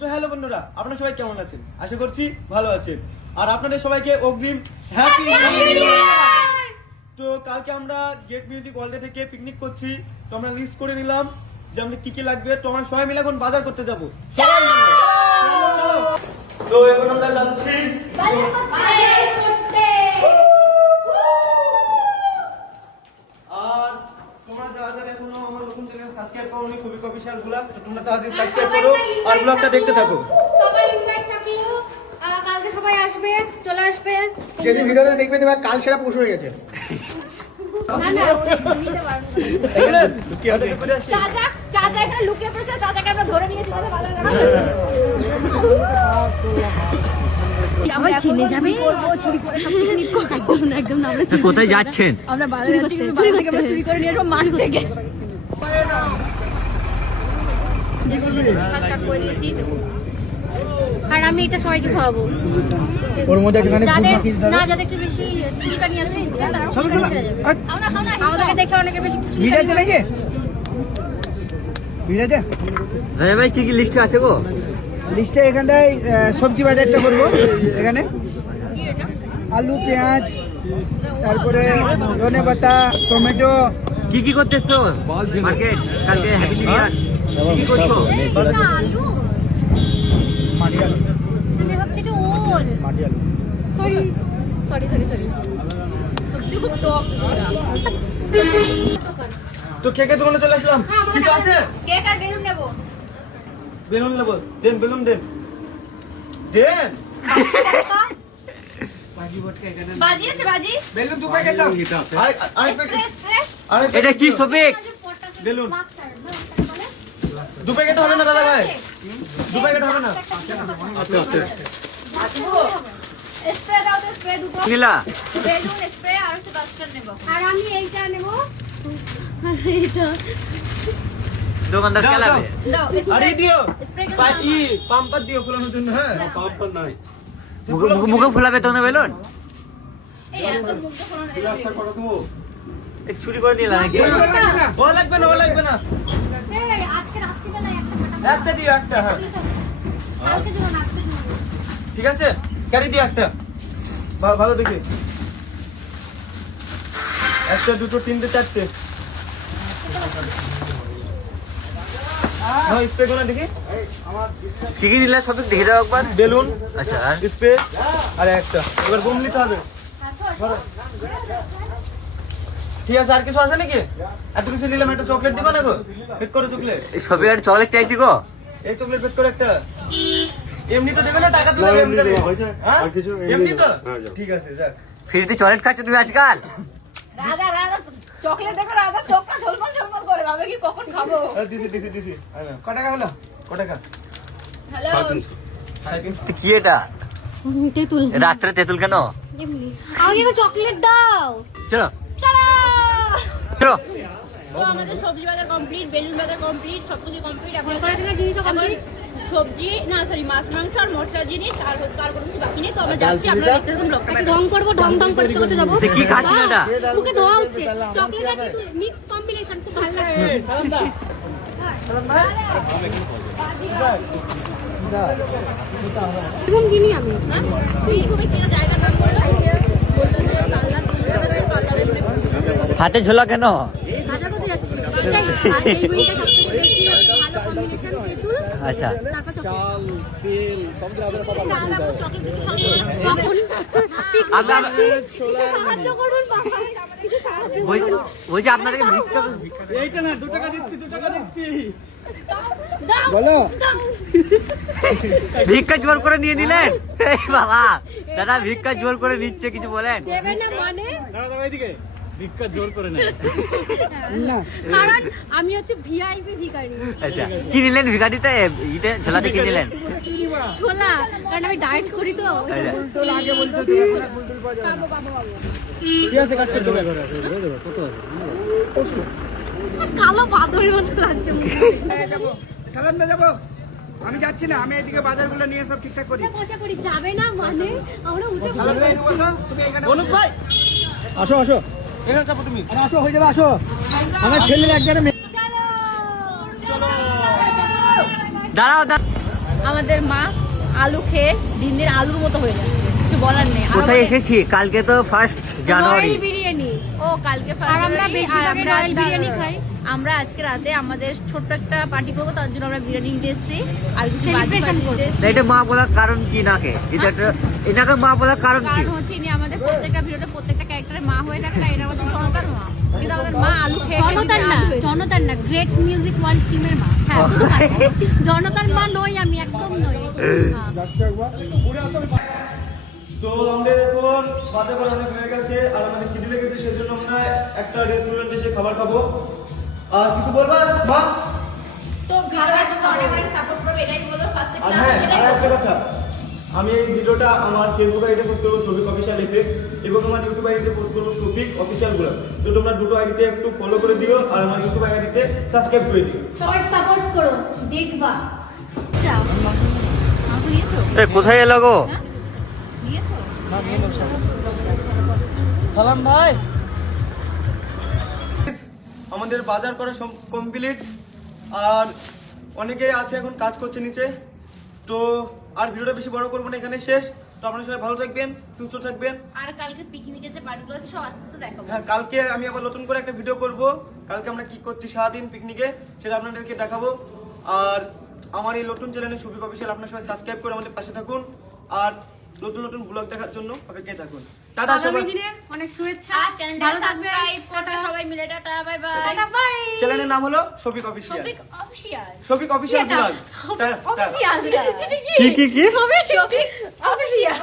তো হ্যালো বন্ধুরা, আপনারা সবাই কেমন আছেন? আশা করছি ভালো আছেন। আর আপনাদের সবাইকে অগ্রিম হ্যাপি নিউ ইয়ার। তো কালকে আমরা গেট মিউজিক ওয়ার্ল্ড থেকে পিকনিক করছি। তো আমরা লিস্ট করে নিলাম যে আমরা কি কি লাগবে। তো আমরা সবাই মিলে এখন বাজার করতে যাব। তো এখন আমরা যাচ্ছি আর তোমরা যারা এখনো আমার নতুন চ্যানেল সাবস্ক্রাইব করোনি খুবই অফিশিয়াল ব্লগ, তো তোমরা তাড়াতাড়ি সাবস্ক্রাইব করো আর ব্লগটা দেখতে থাকো। সবাই ইনভাইট থাকলো, কালকে সবাই আসবে, চলে আসবে। যদি ভিডিওটা দেখবে তোমার কাল সেরা পশু হয়ে গেছে। না না বুঝতে পারবো না। চাচা এখানে লুকিয়ে পড়েছে, চাচাকে আমরা ধরে নিয়েছি, তাহলে ভালো লাগে। আবার চলে যাবে, চুরি করে সব পিকনিক করব। একদম না, আমরা কোথায় যাচ্ছেন? আমরা চুরি করে নিয়ে আসবো মাল থেকে। আর আমি এটা সবাইকে খাওয়াবো। ওর মধ্যে একটুখানি যাদের একটু বেশি চুলকানি আছে তারা চুলকানি ছেড়ে যাবে। আমাদেরকে দেখে অনেকের বেশি ভিড় চুলকানি আছে নাকি? ভিড় আছে? হ্যাঁ ভাই, কি কি লিস্টে আছে গো? লিস্টে এখানটায় সবজি বাজারটা করবো। এখানে আলু, পেঁয়াজ, তারপরে ধনে পাতা, টমেটো। কি কি করতেছো মার্কেট? কালকে হ্যাপি নিউ ইয়ার কি করছো? আলু মাটি আলু, আমি ভাবছি এটা ওল। মাটি আলু। সরি সত্যি খুব টক। তো কেকের দোকানে চলে আসলাম। কিছু আছে? কেক আর বেলুন নেব। বেলুন নেবো। দেন বেলুন দেন। বাজি আছে বাজি। বেলুন 2 প্যাকেট দাও। আরেক প্যাকেট। এটা কি সবিক? বেলুন 2 প্যাকেট হবে না দাদা ভাই? 2 প্যাকেট হবে না? স্প্রে দাও তো, স্প্রে দুটো। নীলা বেলুন, স্প্রে আর হচ্ছে বাস্টার নেব। আর আমি এইটা নেব। এইটা দোকানদার দাও, খেলাবে। দাও আরে দিও। স্প্রে পাম্পার দিও ফুলানোর জন্য। হ্যাঁ পাম্পার নাই। মুখে ফুলাবে তো না বেলুন? এই এত মুখটা ফোন। এই চুরি করে নিলা নাকি? ও লাগবে না। এই আজকে রাত্রিবেলা একটা দিও একটা। হ্যাঁ কালকে দিও না, আজকে দিও। ঠিক আছে, ক্যারি দিও একটা। ভালো দেখে। একটা, দুটো, তিনটে, চারটে। হ্যাঁ স্প্রে কোনা দেখি। কি কি নিলা সবিক দেখে দাও একবার। বেলুন, আচ্ছা আর স্প্রে আর একটা। এবার বোম নিতে হবে। ঠিক আছে, আর কিছু আছে নাকি? এত কিছু নিলাম, একটা চকলেট দিবা না গো? পেট করে চকলেট। এই সবিক আর চকলেট চাইছি গো। এই চকলেট পেট করে একটা। এমনি তো দেবে না, টাকা দিলে এমনি দেবে। হ্যাঁ এমনি তো ঠিক আছে, যাক। ফ্রিতে চকলেট খাচ্ছ তুমি আজকাল? রাজা চকলেট দেখো, রাজা চোখটা ঝলমল করে, ভাবে কি কখন খাবো। দিছি। ক টাকা হলো? ক টাকা? হ্যালো 350। তো কি এটা? তেতুল। রাত্রে তেঁতুল কেন? এমনি আমাকে একটা চকলেট দাও। চলো চলো। চলো। তো আমাদের সবজি বাজার কমপ্লিট, বেলুন বাজার কমপ্লিট, সবকিছু কমপ্লিট। এখন জিনিসটা কমপ্লিট। সবজি না সরি মাছ মাংস আর মশলা জিনিস আর আর কোনো কিছু বাকি নেই। তো আমরা যাচ্ছি, আপনারা দেখতে থাকুন ব্লগটা। ঢং করবো, ঢং করতে যাবো। তো কি খাচ্ছি না এটা? মুখে ধোয়া হচ্ছে। চকলেট আর তেতুল মিক্স কম্বিনেশন খুব ভালো লাগছে। এরকম কিনি আমি। হ্যাঁ এই খুবই কেনা জায়গার নাম বললো, বললো যে পার্লার হাতে ঝোলা কেন? ভাজা করতে যাচ্ছি। আর এই বুড়িটা সবথেকে বেশি ভালো কম্বিনেশন তেতুল। আচ্ছা তারপর চকলেট। চকলেট দিতে যখন আপনার- সাহায্য করুন বাবা। ওই যে আপনাদেরকে বলো। ভিক্ষা জোর করে নিয়ে নিলেন? এই বাবা, দাদা ভিক্ষা জোর করে নিচ্ছে, কিছু বলেন? দেবে না মানে? না কারণ আমি হচ্ছে ভিআইপি ভিখারি। আচ্ছা কি নিলেন ভিখারিতে? ইতে ঝোলাতে কি নিলেন? ছোলা, কারণ আমি ডায়েট করি তো। ওই যে আচ্ছা। আগে বলতো পাবো। কালো পাথরের মতো লাগছে মুখে। সালাম দা যাবো। আমি যাচ্ছি না, আমি এদিকে বাজারগুলো নিয়ে সব ঠিকঠাক করি। বসে পড়ি, যাবে না মানে? আমরা উঠে সালাম দা এখানে বসো, তুমি এখানে অনুপ ভাই আসো। এখানে চাপো তুমি। আরে আসো, হয়ে যাবে, আসো। আমার ছেলের একজনে চলো। দাঁড়াও আমাদের মা আলু খেয়ে দিন দিন আলুর মতো হয়ে যাচ্ছে, কিছু বলার নেই। আর কোথায় আমাদের- এসেছি? কালকে তো 1 জানুয়ারি। রয়্যাল বিরিয়ানি। ও কালকে আর আমরা বেশিরভাগই রয়্যাল বিরিয়ানি খাই। আমরা আজকে রাতে আমাদের ছোট্ট একটা পার্টি করবো, তার জন্য আমরা বিরিয়ানি নিতে এসেছি আর কিছু Celebration করবো। এটা মা বলার কারণ কি নাকে? এটাকে মা বলার কারণ কি? কারণ হচ্ছে ইনি আমাদের প্রত্যেকটা ভিডিওতে প্রত্যেকটা ক্যারেক্টারে মা হয়ে থাকে না, এটা আমাদের জনতার মা, কিন্তু আমাদের মা আলু খেয়ে খেয়ে জনতার না, আলু হয়ে যায়। জনতার না, গ্রেট মিউজিক ওয়ার্ল্ড টিমের মা। হ্যাঁ, শুধু মায়ের। জনতার মা নই আমি, একদম নই। তো আমাদের এখন বাজার করা অনেক হয়ে গেছে আর আমাদের খিদে লেগেছে, সেজন্য আমরা একটা রেস্টুরেন্টে এসে খাবার খাবো। আর কিছু বলবা মা? তো ভিডিওটা তোমরা অনেক অনেক সাপোর্ট করবে, এটাই বলো ফার্স্টে আর হ্যাঁ, আর একটা কথা, আমি এই ভিডিওটা আমার ফেসবুক আইডিতে পোস্ট করবো শফিক অফিসিয়াল লিখে, এবং আমার ইউটিউব আইডিতে পোস্ট করবো শফিক অফিসিয়াল ব্লগ। তো তোমরা দুটো আইডিতে একটু ফলো করে দিও আর আমার ইউটিউব আইডিতে সাবস্ক্রাইব করে দিও। সবাই সাপোর্ট করো, দেখবা। যাও আমাকে নিয়েছো? কোথায় এলো গো? হ্যাঁ নিয়েছো? সালাম ভাই, আমাদের বাজার করা কমপ্লিট আর অনেকেই আছে এখন কাজ করছে নিচে। তো আর ভিডিওটা বেশি বড় করবো না, এখানে শেষ। তো আপনারা সবাই ভালো থাকবেন, সুস্থ থাকবেন। আর কালকে পিকনিকে যে পার্টিগুলো আছে সব আস্তে আস্তে দেখাবো। হ্যাঁ, কালকে আমি আবার নতুন করে একটা ভিডিও করব, কালকে আমরা কি করছি সারাদিন পিকনিকে সেটা আপনাদেরকে দেখাবো। আর আমার এই নতুন চ্যানেলে শফিক অফিসিয়াল আপনারা সবাই সাবস্ক্রাইব করে আমাদের পাশে থাকুন আর নতুন নতুন ব্লগ দেখার জন্য অপেক্ষায় থাকুন। টাটা আগামী সবাই। দিনের অনেক শুভেচ্ছা। আর চ্যানেলটা ভালো থাকবেন। সাবস্ক্রাইব করতে সবাই মিলে tata bye bye. Tata bye. চ্যানেলের নাম হলো Shafiq official. Shafiq official. Shafiq official blog. Official. কি কি কি? শফিক অফিসিয়াল।